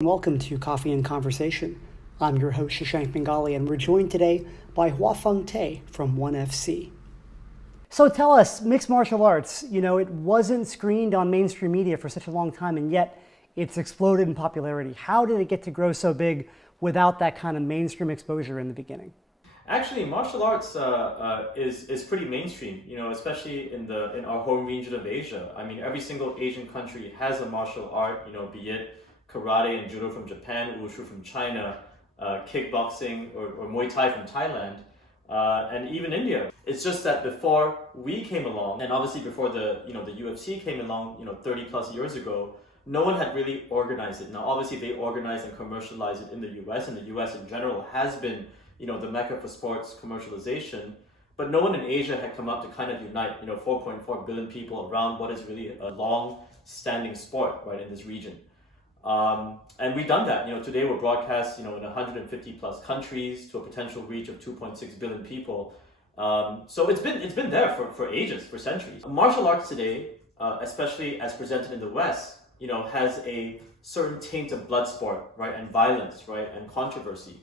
Welcome to Coffee and Conversation. I'm your host, Shashank Bengali, and we're joined today by Hua Fung Teh from 1FC. So tell us, mixed martial arts, it wasn't screened on mainstream media for such a long time, and yet it's exploded in popularity. How did it get to grow so big without that kind of mainstream exposure in the beginning? Actually, martial arts is pretty mainstream, especially in our home region of Asia. I mean, every single Asian country has a martial art, be it karate and judo from Japan, wushu from China, kickboxing or Muay Thai from Thailand, and even India. It's just that before we came along, and obviously before the UFC came along, 30 plus years ago, no one had really organized it. Now, obviously, they organized and commercialized it in the US, and the US in general has been, the mecca for sports commercialization. But no one in Asia had come up to kind of unite, 4.4 billion people around what is really a long-standing sport, right, in this region. And we've done that. Today we're broadcast, in 150 plus countries to a potential reach of 2.6 billion people. So it's been there for ages, for centuries. Martial arts today, especially as presented in the West, has a certain taint of blood sport, right, and violence, right, and controversy.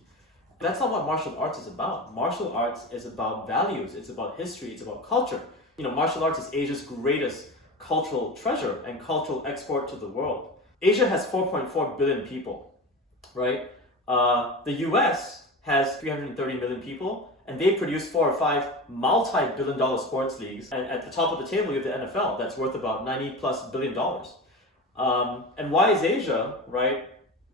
That's not what martial arts is about. Martial arts is about values. It's about history. It's about culture. Martial arts is Asia's greatest cultural treasure and cultural export to the world. Asia has 4.4 billion people, right? The US has 330 million people, and they produce 4 or 5 multi-billion-dollar sports leagues. And at the top of the table, you have the NFL, that's worth about 90 plus billion dollars. And why is Asia, right,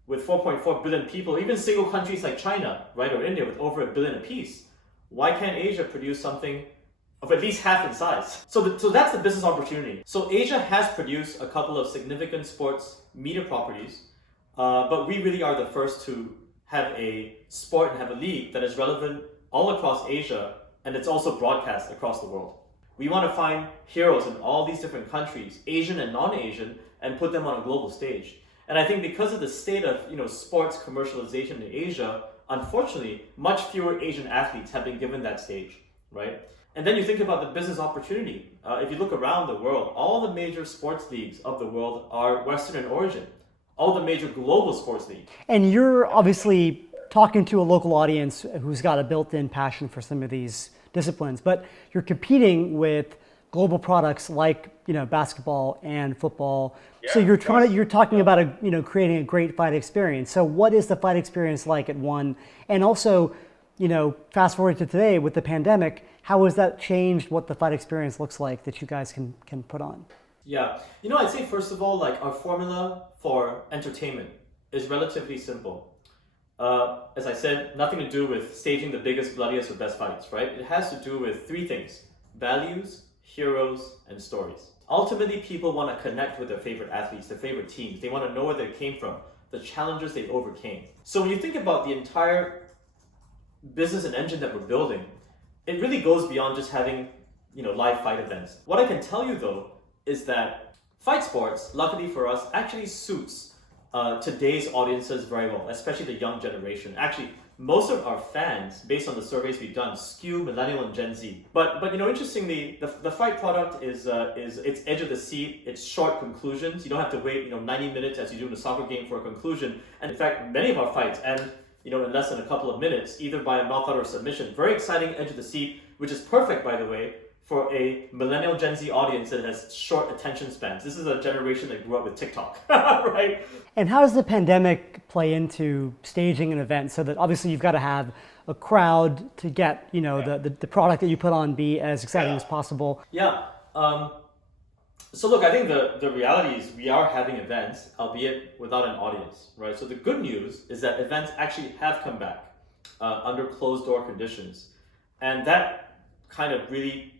with 4.4 billion people, even single countries like China, right, or India with over 1 billion apiece, why can't Asia produce something of at least half in size? So that's the business opportunity. So Asia has produced a couple of significant sports media properties, but we really are the first to have a sport and have a league that is relevant all across Asia, and it's also broadcast across the world. We want to find heroes in all these different countries, Asian and non-Asian, and put them on a global stage. And I think because of the state of sports commercialization in Asia, unfortunately, much fewer Asian athletes have been given that stage, right? And then you think about the business opportunity. If you look around the world, all the major sports leagues of the world are Western in origin. All the major global sports leagues. And you're obviously talking to a local audience who's got a built-in passion for some of these disciplines, but you're competing with global products like basketball and football. Yeah, so you're talking about creating a great fight experience. So what is the fight experience like at one? And also, fast forward to today with the pandemic, how has that changed what the fight experience looks like that you guys can put on? Yeah, I'd say first of all, like our formula for entertainment is relatively simple. As I said, nothing to do with staging the biggest, bloodiest, or best fights, right? It has to do with 3 things: values, heroes, and stories. Ultimately, people want to connect with their favorite athletes, their favorite teams. They want to know where they came from, the challenges they overcame. So when you think about the entire business and engine that we're building, it really goes beyond just having, live fight events. What I can tell you though is that fight sports, luckily for us, actually suits today's audiences very well, especially the young generation. Actually, most of our fans, based on the surveys we've done, skew millennial and Gen Z. But interestingly, the fight product is it's edge of the seat. It's short conclusions. You don't have to wait 90 minutes as you do in a soccer game for a conclusion. And in fact, many of our fights end in less than a couple of minutes, either by a knockout or submission. Very exciting edge of the seat, which is perfect, by the way, for a millennial Gen Z audience that has short attention spans. This is a generation that grew up with TikTok, right? And how does the pandemic play into staging an event so that obviously you've got to have a crowd to get, the product that you put on be as exciting as possible? Yeah. So look, I think the reality is we are having events, albeit without an audience, right? So the good news is that events actually have come back under closed door conditions. And that kind of really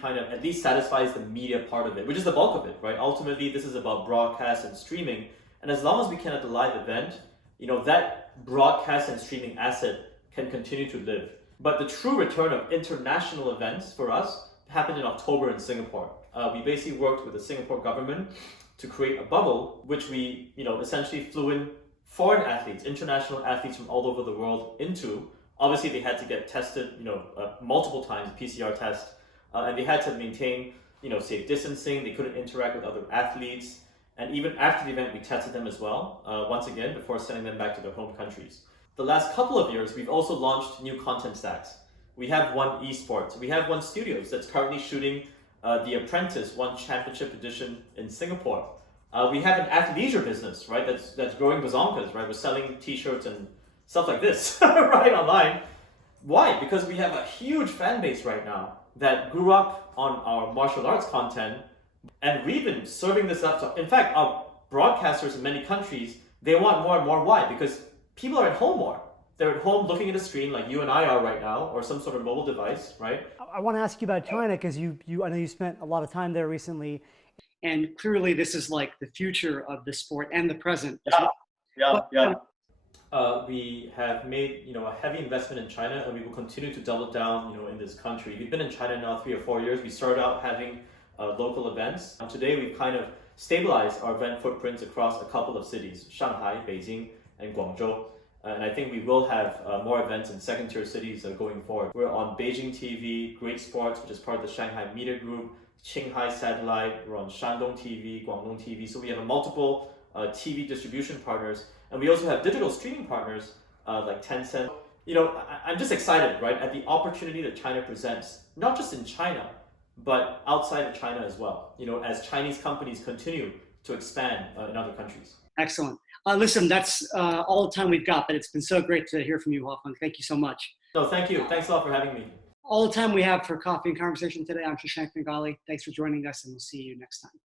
kind of at least satisfies the media part of it, which is the bulk of it, right? Ultimately, this is about broadcast and streaming. And as long as we can at the live event, that broadcast and streaming asset can continue to live. But the true return of international events for us happened in October in Singapore. We basically worked with the Singapore government to create a bubble, which we, essentially flew in foreign athletes, international athletes from all over the world into. Obviously, they had to get tested, multiple times, PCR test, and they had to maintain, safe distancing. They couldn't interact with other athletes. And even after the event, we tested them as well, once again, before sending them back to their home countries. The last couple of years, we've also launched new content stacks. We have One Esports, we have One Studios that's currently shooting The Apprentice One Championship Edition in Singapore. We have an athleisure business, right? That's growing bazonkas, right? We're selling T-shirts and stuff like this, right, online. Why? Because we have a huge fan base right now that grew up on our martial arts content, and we've been serving this up to. In fact, our broadcasters in many countries, they want more and more. Why? Because people are at home more. They're at home looking at a screen like you and I are right now, or some sort of mobile device, right? I want to ask you about China because I know you spent a lot of time there recently, and clearly this is like the future of the sport and the present. Yeah. We have made a heavy investment in China, and we will continue to double down in this country. We've been in China now 3 or 4 years. We started out having local events. Today we've kind of stabilized our event footprints across a couple of cities: Shanghai, Beijing, and Guangzhou. And I think we will have more events in second-tier cities going forward. We're on Beijing TV, Great Sports, which is part of the Shanghai Media Group, Qinghai Satellite. We're on Shandong TV, Guangdong TV. So we have multiple TV distribution partners, and we also have digital streaming partners like Tencent. I'm just excited, right, at the opportunity that China presents, not just in China, but outside of China as well. As Chinese companies continue to expand in other countries. Excellent. Listen, that's all the time we've got, but it's been so great to hear from you, Hua Fung. Thank you so much. No, thank you. Thanks a lot for having me. All the time we have for Coffee and Conversation today. I'm Shashank Nagali. Thanks for joining us, and we'll see you next time.